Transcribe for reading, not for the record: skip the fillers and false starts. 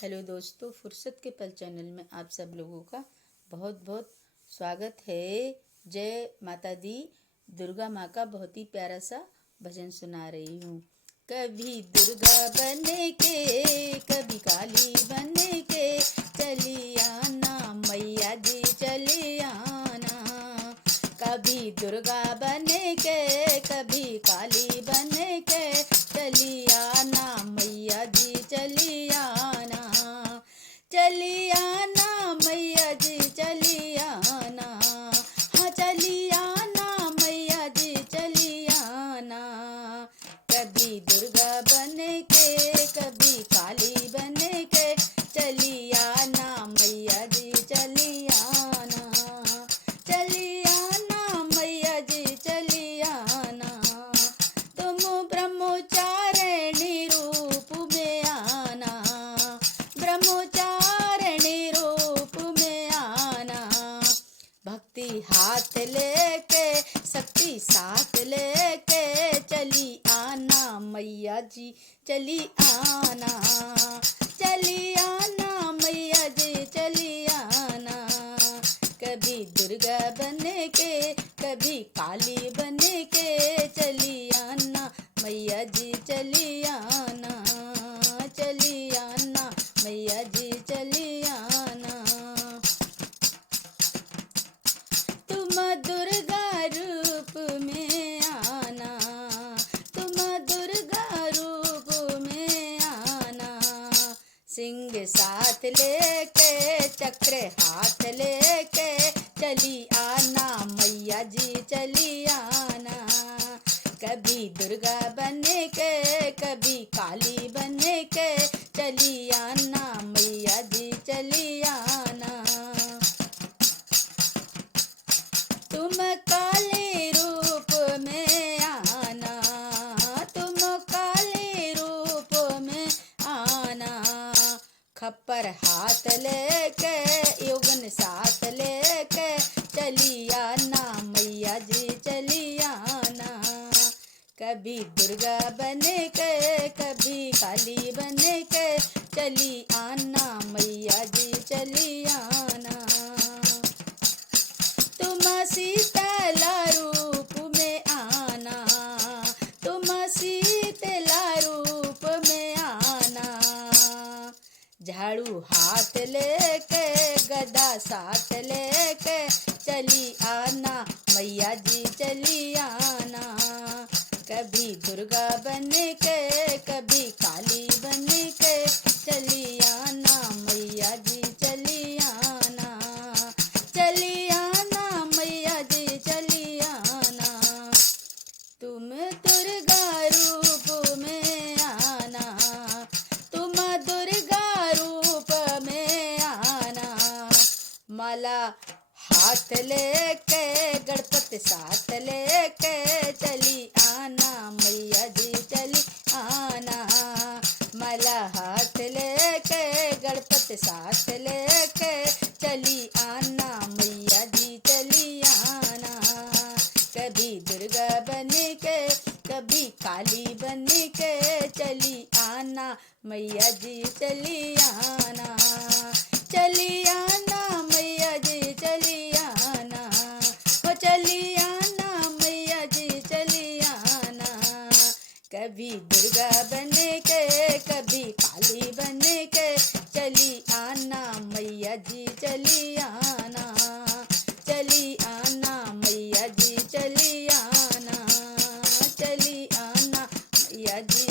Hello दोस्तों, फुर्सत के पल चैनल में आप सब लोगों का बहुत बहुत स्वागत है। जय माता दी। दुर्गा माँ का बहुत ही प्यारा सा भजन सुना रही हूँ। कभी दुर्गा बने के, कभी काली बने के, चली आना मैया जी चली आना। कभी दुर्गा बने के, कभी काली बने के, चली आना मैया जी चली आना। चली आना मैया जी चली आना, हाँ चली आना मैया जी चली आना। कभी दुर्गा बने के, कभी काली बने के, चली आना मैया जी चली आना। चली आना मैया जी चली आना। तुम ब्रह्मचारिणी रूप में आना, ब्रह्मचारिणी रूप में आना। भक्ति हाथ लेके, शक्ति साथ लेके, चली आना मैया जी चली आना। चली आना मैया जी चली आना। कभी दुर्गा बने के, कभी काली बने के, चली आना मैया जी चली आना। चली आना मैया जी चली आना। तुम दुर्गा रूप में आना, तुम दुर्गा रूप में आना। सिंह साथ लेके, चक्र हाथ लेके, चली आना मैया जी चली आना। कभी दुर्गा बने के, कभी काली बने के, चली आना मैया जी चली आना। तुम काले रूप में आना, तुम काले रूप में आना। खप्पर हाथ लेके, युगन साथ लेके, चली आना मैया जी चली आना। कभी दुर्गा बने के, कभी काली बने के, चली आना मैया जी चली आना। तुम शीतला रूप में आना, तुम शीतला रूप में आना। झाड़ू हाथ लेके, गदा साथ लेके, चली आना मैया जी चली आना। कभी दुर्गा बने के, कभी काली बने के, चली आना मैया जी चली आना। चली आना मैया जी चली आना। तुम दुर्गा रूप में आना, तुम दुर्गा रूप में आना। माला हाथ लेके, गणपति साथ लेके, चली आना मैया जी चली आना। माला हाथ लेके, गणपति साथ लेके, चली आना मैया जी चली आना। कभी दुर्गा बने के, कभी काली बने के, चली आना मैया जी चली आना। चली आना मैया जी चली आना, हो चली आना मैया जी चली आना। कभी दुर्गा बने के, कभी काली बने के, चली आना मैया जी चली आना। चली आना मैया जी चली आना। चली आना मैया जी